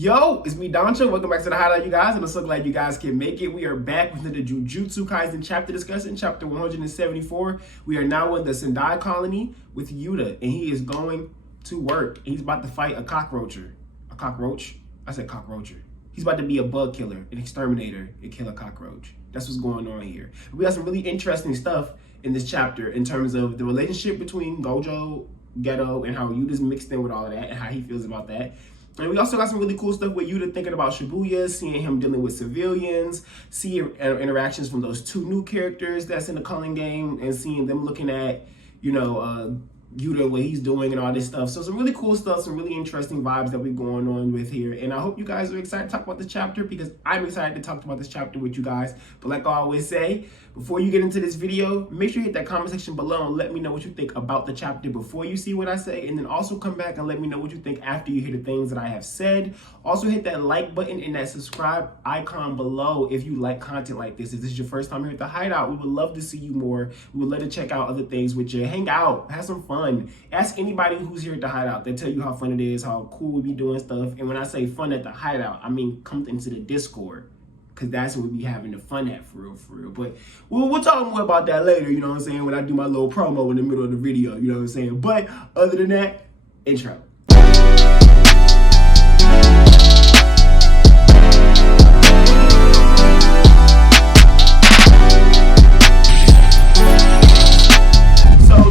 Yo, it's me, Danchou. Welcome back to the Hideout, you guys, and I'm so glad you guys can make it. We are back with the Jujutsu Kaisen chapter discussion, chapter 174. We are now in the Sendai Colony with Yuta, and he is going to work. He's about to fight a cockroacher. A cockroach? I said cockroacher. He's about to be a bug killer, an exterminator, and kill a cockroach. That's what's going on here. We got some really interesting stuff in this chapter in terms of the relationship between Gojo, Geto, and how Yuta's mixed in with all of that, and how he feels about that. And we also got some really cool stuff with Yuta thinking about Shibuya, seeing him dealing with civilians, seeing interactions from those two new characters that's in the Culling game, and seeing them looking at, Yuta, what he's doing and all this stuff. So some really cool stuff, some really interesting vibes that we're going on with here. And I hope you guys are excited to talk about this chapter because I'm excited to talk about this chapter with you guys. But like I always say, before you get into this video, make sure you hit that comment section below and let me know what you think about the chapter before you see what I say. And then also come back and let me know what you think after you hear the things that I have said. Also hit that like button and that subscribe icon below if you like content like this. If this is your first time here at the Hideout, we would love to see you more. We would love to check out other things with you. Hang out, have some fun. Ask anybody who's here at the Hideout. They'll tell you how fun it is, how cool we be doing stuff. And when I say fun at the Hideout, I mean come into the Discord, because that's where we be having the fun at, for real. But we'll talk more about that later, you know what I'm saying, when I do my little promo in the middle of the video, you know what I'm saying. But other than that, intro.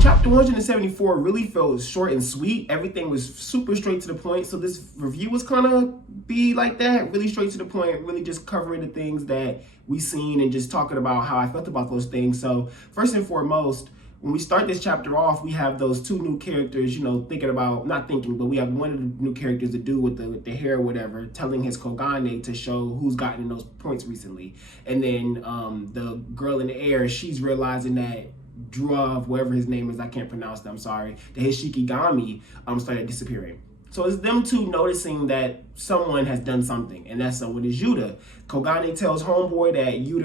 Chapter 174 really felt short and sweet. Everything was super straight to the point. So this review was kind of be like that, really straight to the point, really just covering the things that we seen and just talking about how I felt about those things. So first and foremost, when we start this chapter off, we have those two new characters, thinking about, not thinking, but we have one of the new characters, the dude with the hair or whatever, telling his Kogane to show who's gotten those points recently. And then the girl in the air, she's realizing that Druv, whatever his name is, I can't pronounce that, I'm sorry, the Hishikigami started disappearing. So it's them two noticing that someone has done something, and that someone is Yuta. Kogane tells Homeboy that Yuta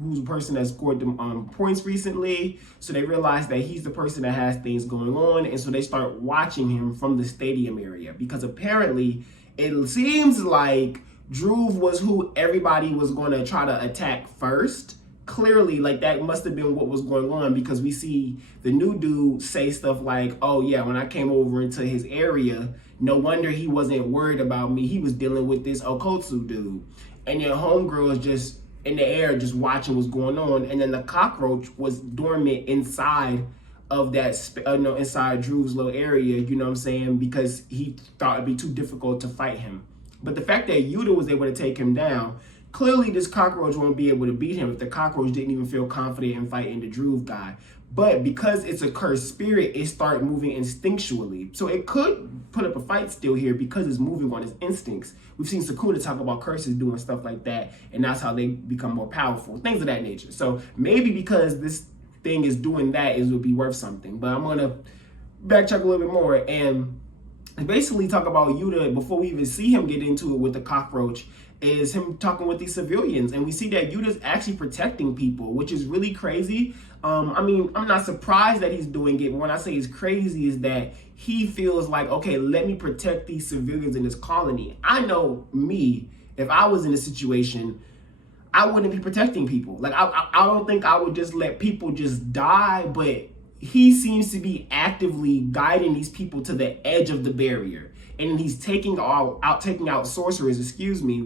who's the person that scored them points recently, so they realize that he's the person that has things going on, and so they start watching him from the stadium area, because apparently it seems like Druv was who everybody was going to try to attack first. Clearly, like, that must have been what was going on, because we see the new dude say stuff like, oh yeah, when I came over into his area, no wonder he wasn't worried about me. He was dealing with this Okotsu dude. And your homegirl is just in the air just watching what's going on. And then the cockroach was dormant inside of that, inside Drew's little area, you know what I'm saying, because he thought it'd be too difficult to fight him. But the fact that Yuta was able to take him down, clearly this cockroach won't be able to beat him if the cockroach didn't even feel confident in fighting the Druve guy. But because it's a cursed spirit, it started moving instinctually. So it could put up a fight still here because it's moving on its instincts. We've seen Sukuna talk about curses doing stuff like that, and that's how they become more powerful, things of that nature. So maybe because this thing is doing that, it would be worth something. But I'm going to backtrack a little bit more and basically talk about Yuta before we even see him get into it with the cockroach. Is him talking with these civilians, and we see that Yuta's actually protecting people, which is really crazy. I'm not surprised that he's doing it, but when I say it's crazy is that he feels like, okay, let me protect these civilians in this colony. I know me, if I was in a situation, I wouldn't be protecting people. Like, I don't think I would just let people just die, but he seems to be actively guiding these people to the edge of the barrier. And he's taking out sorcerers,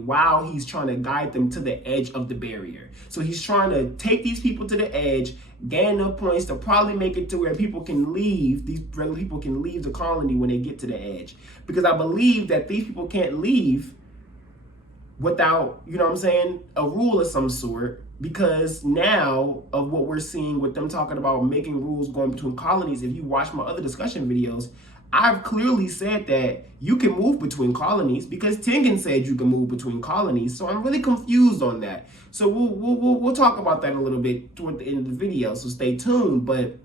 while he's trying to guide them to the edge of the barrier. So he's trying to take these people to the edge, gain enough points to probably make it to where people can leave, these regular people can leave the colony when they get to the edge. Because I believe that these people can't leave without, a rule of some sort. Because now of what we're seeing with them talking about making rules going between colonies, if you watch my other discussion videos, I've clearly said that you can move between colonies because Tengen said you can move between colonies. So I'm really confused on that. So we'll talk about that a little bit toward the end of the video. So stay tuned. But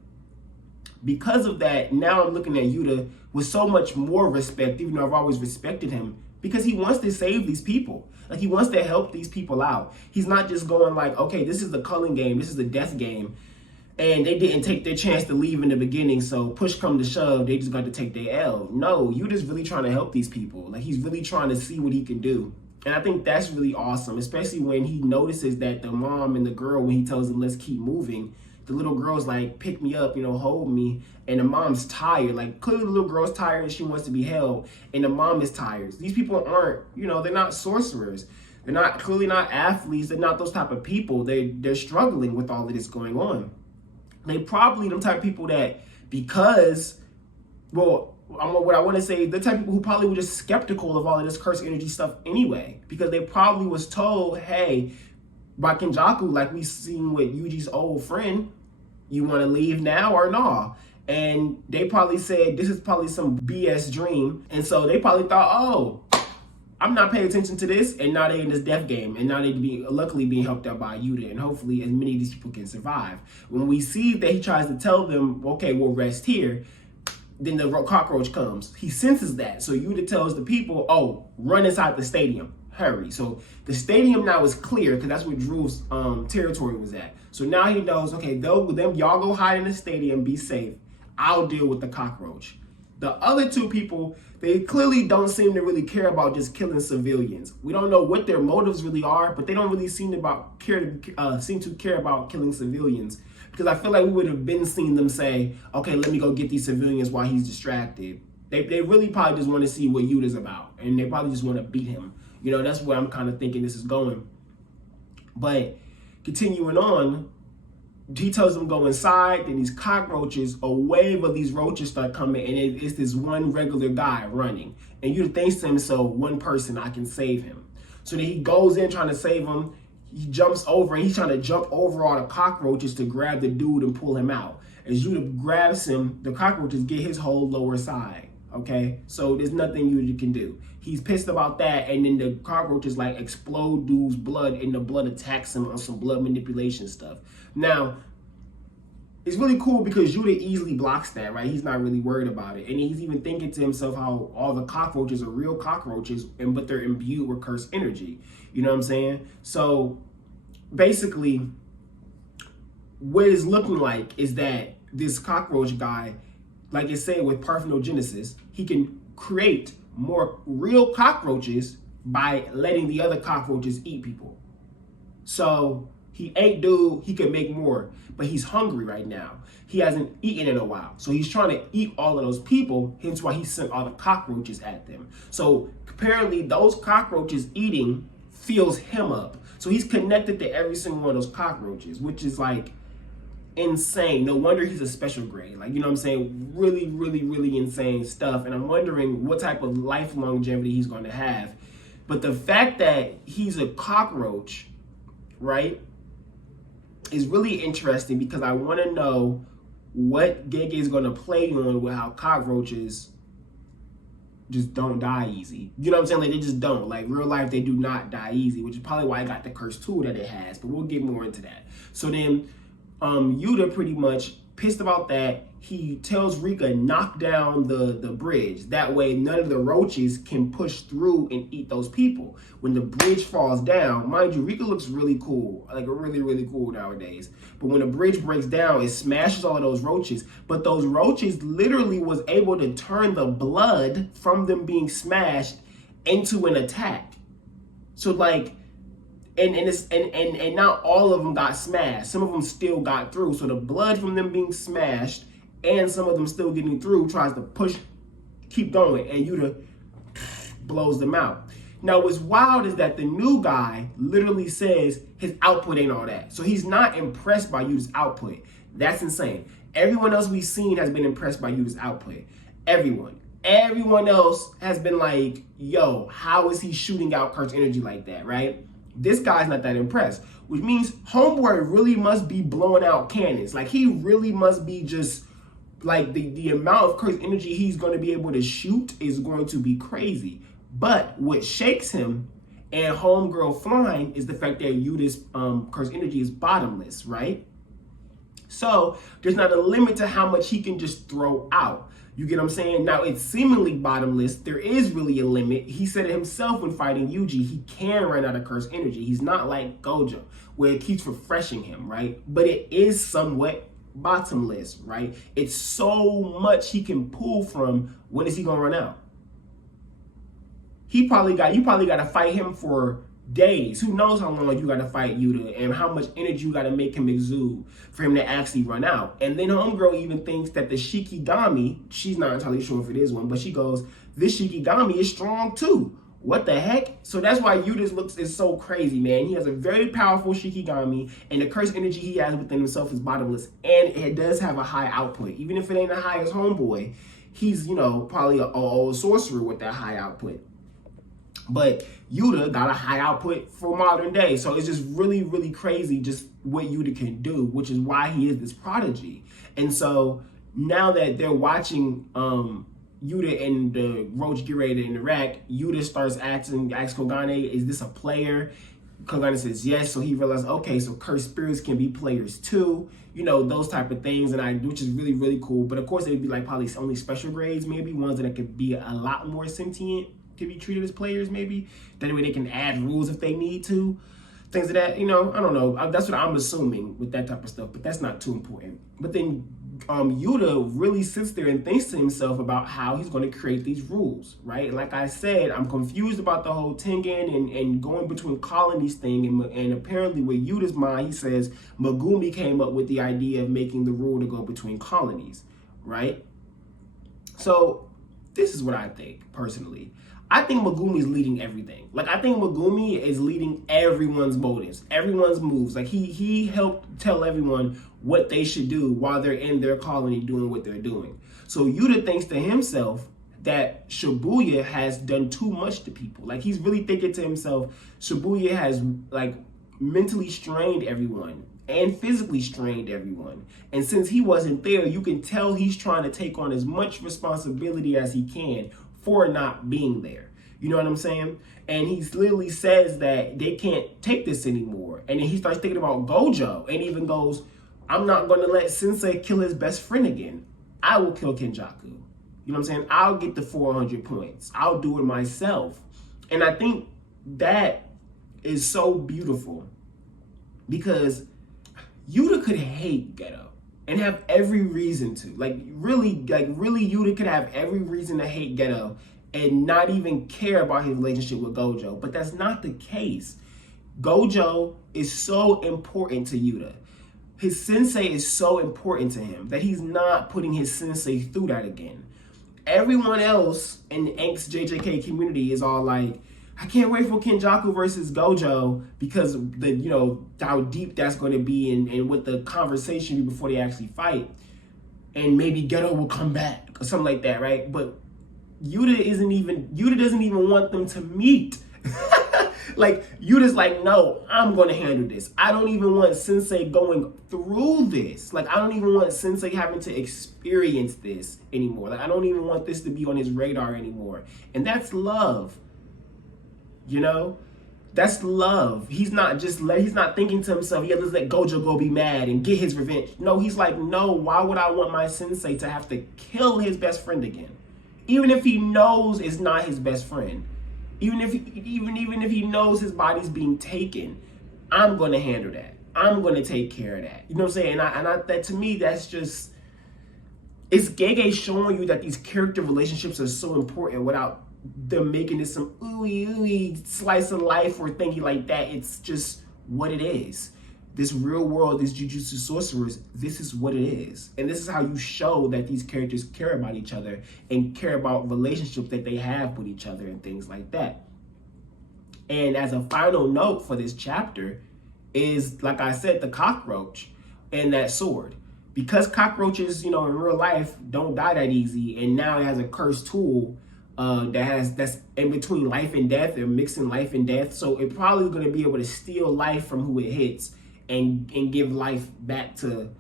because of that, now I'm looking at Yuta with so much more respect, even though I've always respected him, because he wants to save these people. Like, he wants to help these people out. He's not just going like, okay, this is the culling game, this is the death game. And they didn't take their chance to leave in the beginning, so push come to shove, they just got to take their L. No, Yuta's really trying to help these people. Like, he's really trying to see what he can do. And I think that's really awesome, especially when he notices that the mom and the girl, when he tells them, let's keep moving, the little girl's like, pick me up, hold me. And the mom's tired. Like, clearly the little girl's tired and she wants to be held. And the mom is tired. These people aren't, they're not sorcerers. They're clearly not athletes. They're not those type of people. They're struggling with all of this going on. They probably them type of people that, because, what I want to say, the type of people who probably were just skeptical of all of this cursed energy stuff anyway, because they probably was told, hey, by Kenjaku, like we seen with Yuji's old friend, you want to leave now or nah? And they probably said, this is probably some BS dream. And so they probably thought, oh, I'm not paying attention to this, and now they're in this death game, and now they luckily being helped out by Yuta, and hopefully as many of these people can survive. When we see that he tries to tell them, okay, we'll rest here, then the cockroach comes. He senses that, so Yuta tells the people, oh, run inside the stadium, hurry. So the stadium now is clear, because that's where Drew's territory was at. So now he knows, okay, y'all go hide in the stadium, be safe. I'll deal with the cockroach. The other two people, they clearly don't seem to really care about just killing civilians. We don't know what their motives really are, but they don't really seem to care about killing civilians. Because I feel like we would have been seeing them say, okay, let me go get these civilians while he's distracted. They really probably just want to see what Yuta's about, and they probably just want to beat him. That's where I'm kind of thinking this is going. But continuing on, he tells them go inside, then these cockroaches, a wave of these roaches start coming, and it's this one regular guy running. And Yuta thinks to himself, one person, I can save him. So then he goes in trying to save him. He jumps over, and he's trying to jump over all the cockroaches to grab the dude and pull him out. As Yuta grabs him, the cockroaches get his whole lower side. Okay, so there's nothing Yuta can do. He's pissed about that, and then the cockroaches like explode dude's blood, and the blood attacks him on some blood manipulation stuff. Now, it's really cool because Yuta easily blocks that, right? He's not really worried about it. And he's even thinking to himself how all the cockroaches are real cockroaches, but they're imbued with cursed energy. You know what I'm saying? So basically, what it's looking like is that this cockroach guy, like I said, with parthenogenesis, he can create more real cockroaches by letting the other cockroaches eat people. So he ate dude, he could make more, but he's hungry right now. He hasn't eaten in a while. So he's trying to eat all of those people, hence why he sent all the cockroaches at them. So apparently those cockroaches eating fills him up. So he's connected to every single one of those cockroaches, which is like insane. No wonder he's a special grade. Like, you know what I'm saying? Really, really, really insane stuff. And I'm wondering what type of life longevity he's going to have. But the fact that he's a cockroach, right, is really interesting because I want to know what Gege is going to play on with how cockroaches just don't die easy. You know what I'm saying? Like, they just don't. Like, real life, they do not die easy, which is probably why I got the curse tool that it has. But we'll get more into that. So then Yuta pretty much pissed about that. He tells Rika, knock down the bridge. That way, none of the roaches can push through and eat those people. When the bridge falls down, mind you, Rika looks really cool. Like, really, really cool nowadays. But when the bridge breaks down, it smashes all of those roaches. But those roaches literally was able to turn the blood from them being smashed into an attack. So, like, and not all of them got smashed. Some of them still got through. So the blood from them being smashed and some of them still getting through tries to push, keep going, and Yuta blows them out. Now, what's wild is that the new guy literally says his output ain't all that. So he's not impressed by Yuta's output. That's insane. Everyone else we've seen has been impressed by Yuta's output. Everyone. Everyone else has been like, yo, how is he shooting out cursed energy like that, right? This guy's not that impressed, which means Homeboy really must be blowing out cannons. Like, he really must be just, like, the amount of cursed energy he's going to be able to shoot is going to be crazy. But what shakes him and Homegirl flying is the fact that Yuta's cursed energy is bottomless, right? So there's not a limit to how much he can just throw out. You get what I'm saying? Now, it's seemingly bottomless. There is really a limit. He said it himself when fighting Yuji. He can run out of cursed energy. He's not like Gojo, where it keeps refreshing him, right? But it is somewhat bottomless, right? It's so much he can pull from. When is he gonna run out? You probably got to fight him for days. Who knows how long you got to fight Yuta and how much energy you got to make him exude for him to actually run out. And then homegirl even thinks that the Shikigami, she's not entirely sure if it is one, but she goes, this Shikigami is strong too. What the heck? So that's why Yuta's looks is so crazy, man. He has a very powerful Shikigami, and the cursed energy he has within himself is bottomless, and it does have a high output. Even if it ain't as high as homeboy, he's, probably a sorcerer with that high output. But Yuta got a high output for modern day. So it's just really, really crazy just what Yuta can do, which is why he is this prodigy. And so now that they're watching Yuta and the Roach get ready to interact, Yuta starts asks Kogane, is this a player? Kogane says yes. So he realizes, okay, so cursed spirits can be players too. Those type of things, which is really, really cool. But of course, it'd be like probably only special grades, maybe ones that could be a lot more sentient, to be treated as players, maybe. That way they can add rules if they need to. Things of that, I don't know. That's what I'm assuming with that type of stuff, but that's not too important. But then Yuta really sits there and thinks to himself about how he's going to create these rules, right? And like I said, I'm confused about the whole Tengen and going between colonies thing. And apparently with Yuta's mind, he says Megumi came up with the idea of making the rule to go between colonies, right? So this is what I think, personally. I think Megumi's leading everything. Like, I think Megumi is leading everyone's motives, everyone's moves. Like, he helped tell everyone what they should do while they're in their colony doing what they're doing. So Yuta thinks to himself that Shibuya has done too much to people. Like, he's really thinking to himself, Shibuya has, like, mentally strained everyone and physically strained everyone. And since he wasn't there, you can tell he's trying to take on as much responsibility as he can for not being there. You know what I'm saying? And he literally says that they can't take this anymore. And then he starts thinking about Gojo and even goes, I'm not going to let Sensei kill his best friend again. I will kill Kenjaku. You know what I'm saying? I'll get the 400 points. I'll do it myself. And I think that is so beautiful because Yuta could hate Geto and have every reason to. Like really Yuta could have every reason to hate Geto and not even care about his relationship with Gojo. But that's not the case. Gojo is so important to Yuta. His sensei is so important to him that he's not putting his sensei through that again. Everyone else in the Angst JJK community is all like, I can't wait for Kenjaku versus Gojo because how deep that's going to be and what the conversation be before they actually fight. And maybe Geto will come back or something like that, right? But Yuta doesn't even want them to meet. Like, Yuta's like, no, I'm going to handle this. I don't even want Sensei going through this. Like, I don't even want Sensei having to experience this anymore. Like, I don't even want this to be on his radar anymore. And that's love. You know? That's love. He's not thinking to himself, yeah, let's let Gojo go be mad and get his revenge. No, he's like, no, why would I want my sensei to have to kill his best friend again? Even if he knows it's not his best friend. Even if he knows his body's being taken, I'm going to handle that. I'm going to take care of that. You know what I'm saying? And that to me, that's just, it's Gege showing you that these character relationships are so important without them making it some ooey slice of life or thingy like that. It's just what it is. This real world, these Jujutsu sorcerers, this is what it is. And this is how you show that these characters care about each other and care about relationships that they have with each other and things like that. And as a final note for this chapter is, like I said, the cockroach and that sword. Because cockroaches, in real life don't die that easy, and now it has a cursed tool that's in between life and death. They're mixing life and death. So it probably is going to be able to steal life from who it hits and give life back to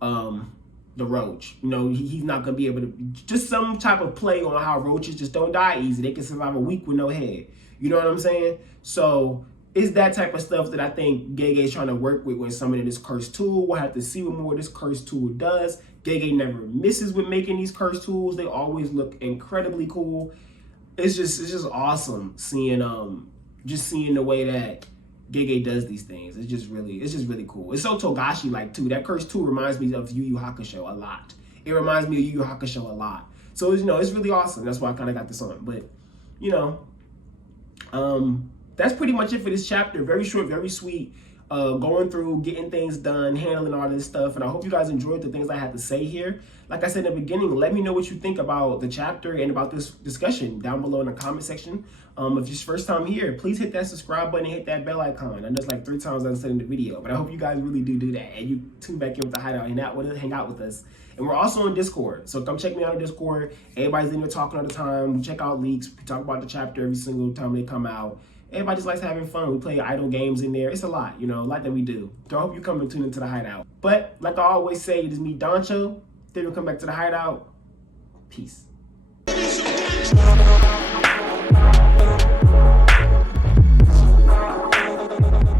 the roach. He's not going to be able to, just some type of play on how roaches just don't die easy. They can survive a week with no head. You know what I'm saying? So it's that type of stuff that I think Gege is trying to work with when summoning this cursed tool. We'll have to see what more this cursed tool does. Gege never misses with making these cursed tools. They always look incredibly cool. It's just awesome seeing the way that Gege does these things. It's just really cool. It's so Togashi like too. That curse too reminds me of Yu Yu Hakusho a lot. It reminds me of Yu Yu Hakusho a lot. So it's really awesome. That's why I kind of got this on. But that's pretty much it for this chapter. Very short, very sweet. Going through, getting things done, handling all this stuff. And I hope you guys enjoyed the things I had to say here. Like I said in the beginning, let me know what you think about the chapter and about this discussion down below in the comment section. If it's your first time here, please hit that subscribe button and hit that bell icon. I know it's like 3 times I said in the video, but I hope you guys really do that. And you tune back in with the Hideout and hang out with us. And we're also on Discord. So come check me out on Discord. Everybody's in there talking all the time. We check out leaks. We talk about the chapter every single time they come out. Everybody just likes having fun. We play idle games in there. It's a lot, a lot that we do. So I hope you come and tune into the Hideout. But like I always say, it is me, Danchou. Then we'll come back to the Hideout. Peace.